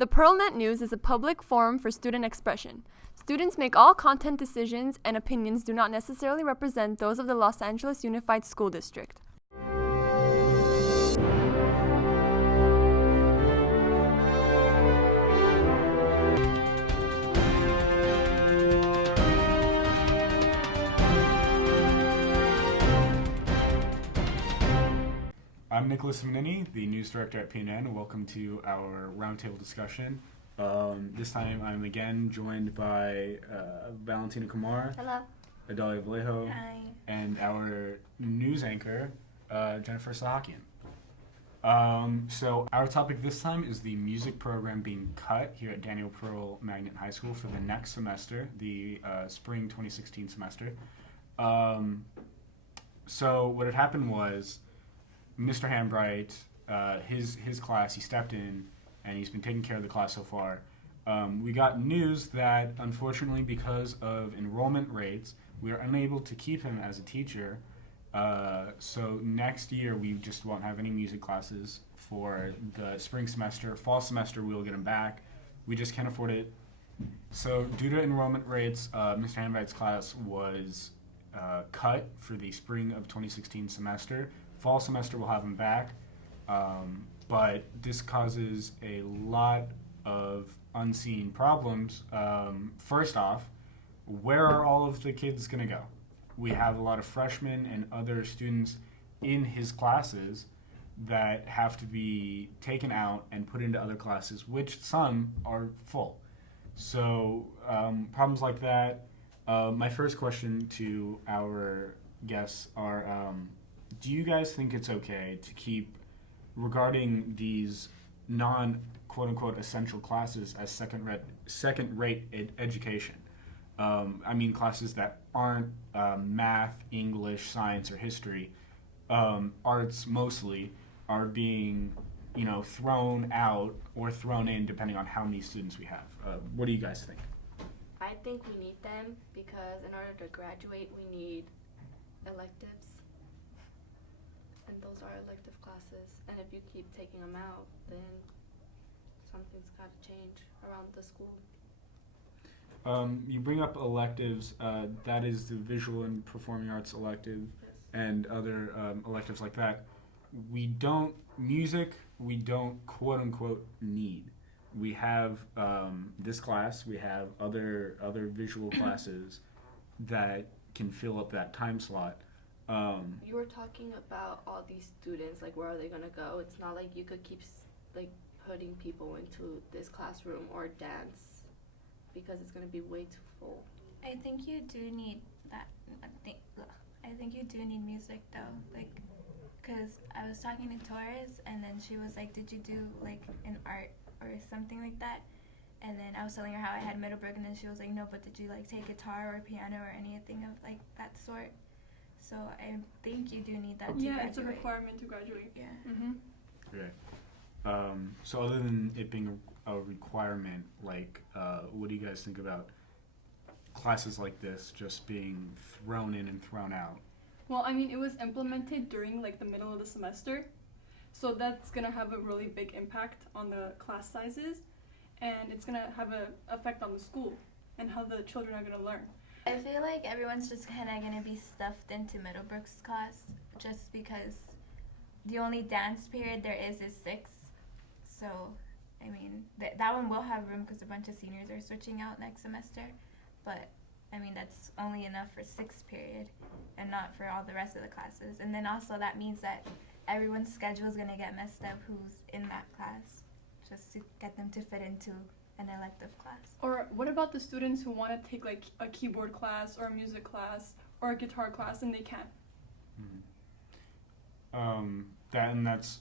The PearlNet News is a public forum for student expression. Students make all content decisions and opinions do not necessarily represent those of the Los Angeles Unified School District. I'm Nicholas Manini, the news director at PNN. Welcome to our roundtable discussion. This time I'm again joined by Valentina Kumar, Hello. Adalia Vallejo, Hi. and our news anchor, Jennifer Sahakian. So our topic this time is the music program being cut here at Daniel Pearl Magnet High School for the next semester, the spring 2016 semester. So what had happened was Mr. Hambright, his class, he stepped in and he's been taking care of the class so far. We got news that unfortunately because of enrollment rates, we are unable to keep him as a teacher. So next year we just won't have any music classes for the spring semester. Fall semester we'll get him back. We just can't afford it. So due to enrollment rates, Mr. Hambright's class was cut for the spring of 2016 semester. Fall semester we'll have him back, but this causes a lot of unseen problems. First off, where are all of the kids going to go? We have a lot of freshmen and other students in his classes that have to be taken out and put into other classes, which some are full. So problems like that. My first question to our guests are, do you guys think it's okay to keep regarding these non-quote-unquote essential classes as second-rate education? I mean classes that aren't math, English, science, or history. Arts mostly are being, thrown out or thrown in depending on how many students we have. What do you guys think? I think we need them because in order to graduate, we need electives. And those are elective classes. And if you keep taking them out, then something's got to change around the school. You bring up electives. That is the visual and performing arts elective, Yes. and other electives like that. Music, we don't quote unquote need. We have this class, we have other visual classes that can fill up that time slot. You were talking about all these students, like where are they going to go? It's not like you could keep putting people into this classroom or dance because it's going to be way too full. I think you do need that. I think you do need music though, because I was talking to Torres and then she was like, "Did you do an art or something like that?" And then I was telling her how I had Middlebrook, and then she was like, "No, but did you take guitar or piano or anything of that sort?" So I think you do need that to graduate. Yeah, it's a requirement to graduate. Yeah. Mm-hmm. Okay. So other than it being a requirement, what do you guys think about classes like this just being thrown in and thrown out? Well, I mean, it was implemented during the middle of the semester, so that's gonna have a really big impact on the class sizes, and it's gonna have an effect on the school and how the children are gonna learn. I feel like everyone's just kind of going to be stuffed into Middlebrook's class just because the only dance period there is 6. So, I mean, that one will have room because a bunch of seniors are switching out next semester. But, I mean, that's only enough for 6th period and not for all the rest of the classes. And then also that means that everyone's schedule is going to get messed up who's in that class just to get them to fit into an elective class. Or what about the students who want to take a keyboard class or a music class or a guitar class and they can't? That's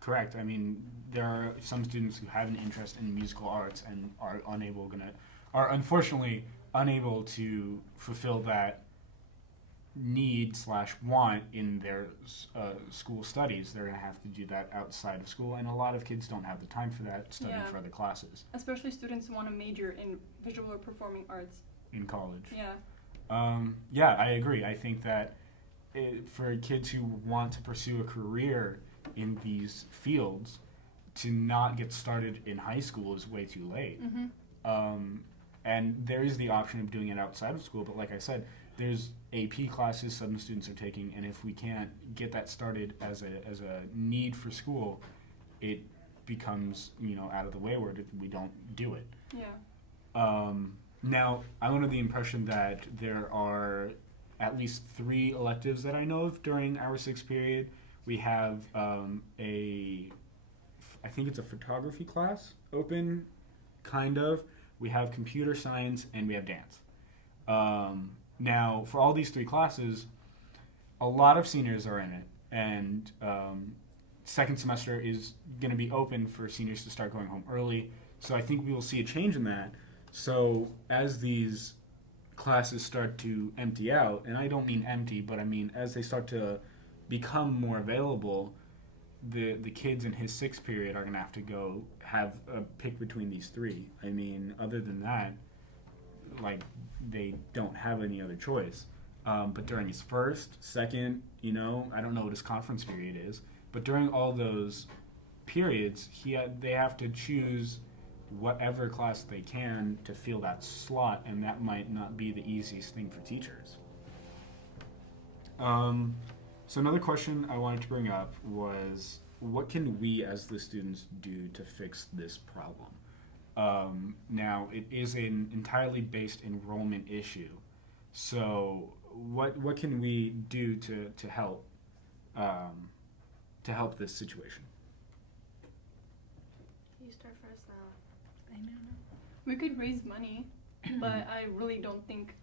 correct. I mean, there are some students who have an interest in musical arts and are unfortunately unable to fulfill that need/want in their school studies. They're going to have to do that outside of school, and a lot of kids don't have the time for that, studying for other classes. Especially students who want to major in visual or performing arts. In college. Yeah. Yeah, I agree. I think that for kids who want to pursue a career in these fields, to not get started in high school is way too late. And there is the option of doing it outside of school, but like I said, there's AP classes some students are taking, and if we can't get that started as a need for school, it becomes, out of the way where we don't do it. Yeah. Now, I'm under the impression that there are at least 3 electives that I know of during our 6th period. We have I think it's a photography class open, kind of. We have computer science, and we have dance. Now, for all these 3 classes, a lot of seniors are in it, and second semester is going to be open for seniors to start going home early. So I think we will see a change in that. So as these classes start to empty out, and I don't mean empty, but I mean as they start to become more available, the kids in his 6th period are going to have to go have a pick between these 3. I mean, other than that, like, they don't have any other choice. But during his 1st, 2nd, I don't know what his conference period is, but during all those periods, they have to choose whatever class they can to fill that slot, and that might not be the easiest thing for teachers. So another question I wanted to bring up was, what can we as the students do to fix this problem? Now, it is an entirely based enrollment issue. So what can we do to help this situation? You start first now. I know. We could raise money, but I really don't think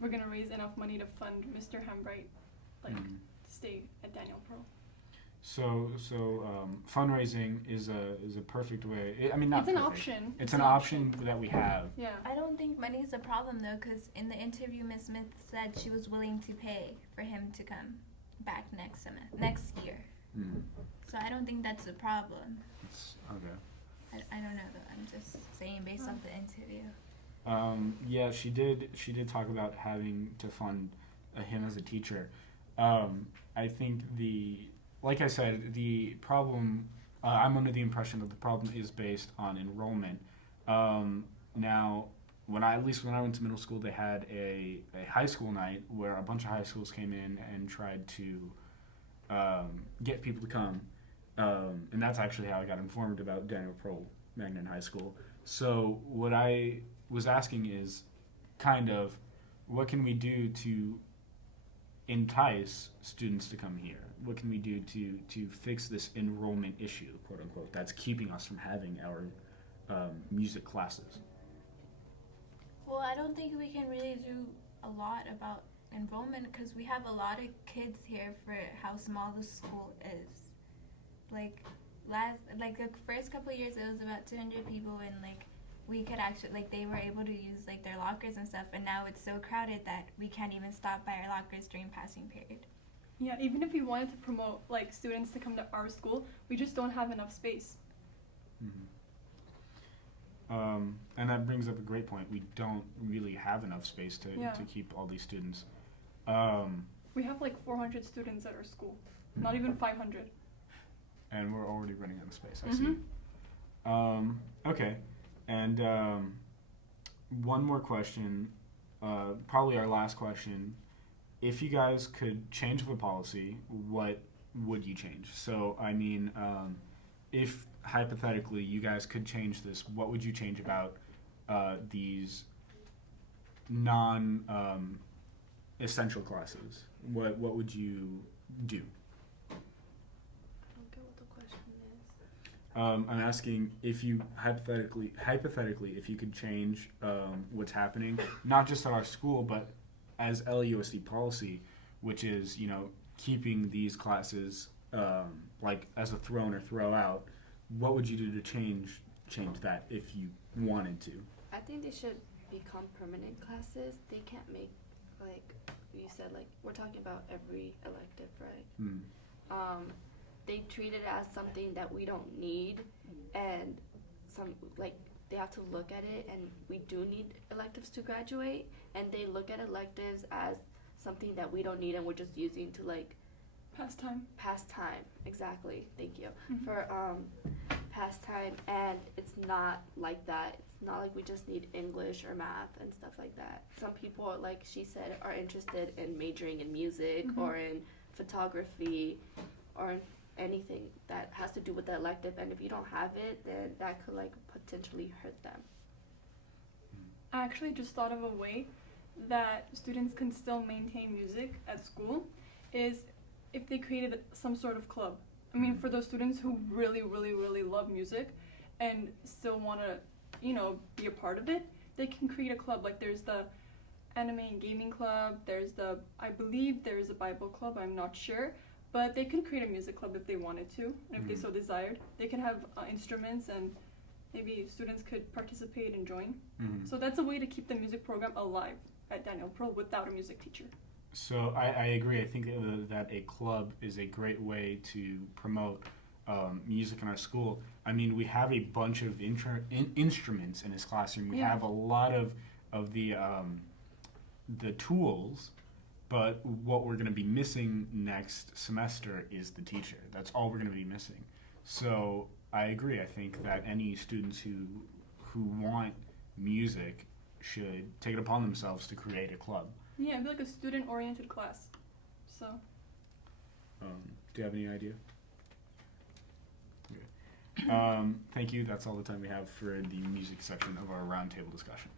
we're gonna raise enough money to fund Mr. Hambright, to stay at Daniel Pearl. So fundraising is a perfect way. I mean, not it's an perfect. option. It's an option that we have. Yeah. I don't think money's a problem though, because in the interview, Ms. Smith said she was willing to pay for him to come back next year. So I don't think that's a problem. Okay. I don't know though. I'm just saying based off the interview. Yeah, she did talk about having to fund him as a teacher. I think like I said, the problem, I'm under the impression that the problem is based on enrollment. Now, at least when I went to middle school, they had a high school night where a bunch of high schools came in and tried to get people to come. And that's actually how I got informed about Daniel Pearl Magnet High School. So what I was asking is kind of, what can we do to entice students to come here? What can we do to fix this enrollment issue, quote unquote, that's keeping us from having our music classes? Well, I don't think we can really do a lot about enrollment because we have a lot of kids here for how small the school is. The first couple of years it was about 200 people, and we could actually they were able to use their lockers and stuff, and now it's so crowded that we can't even stop by our lockers during passing period. Yeah, even if we wanted to promote students to come to our school, we just don't have enough space. And that brings up a great point. We don't really have enough space to keep all these students. We have 400 students at our school, not even 500. And we're already running out of space. I see. Okay. And one more question, probably our last question. If you guys could change the policy, what would you change? So, I mean, if hypothetically you guys could change this, what would you change about these non-essential classes? What would you do? I'm asking if you hypothetically, if you could change what's happening, not just at our school, but as LAUSD policy, which is keeping these classes as a throw in or throw out. What would you do to change that if you wanted to? I think they should become permanent classes. They can't make you said we're talking about every elective, right? They treat it as something that we don't need, and they have to look at it, and we do need electives to graduate, and they look at electives as something that we don't need and we're just using to Pastime. Exactly. Thank you. Mhm. For pastime, and it's not like that. It's not like we just need English or math and stuff like that. Some people, like she said, are interested in majoring in music Mhm. or in photography or in anything that has to do with the elective, and if you don't have it, then that could like potentially hurt them. I actually just thought of a way that students can still maintain music at school is if they created some sort of club. I mean, for those students who really, really, really love music and still want to, be a part of it, they can create a club. Like there's the anime and gaming club, I believe there's a Bible club, I'm not sure, but they can create a music club if they wanted to, and if they so desired. They can have instruments and maybe students could participate and join. So that's a way to keep the music program alive at Daniel Pearl without a music teacher. So I agree. I think that a club is a great way to promote music in our school. I mean, we have a bunch of instruments in this classroom. We have a lot of the tools, but what we're going to be missing next semester is the teacher. That's all we're going to be missing. So I agree. I think that any students who want music should take it upon themselves to create a club. Yeah, it'd be like a student-oriented class. So. Do you have any idea? Okay. Thank you. That's all the time we have for the music section of our roundtable discussion.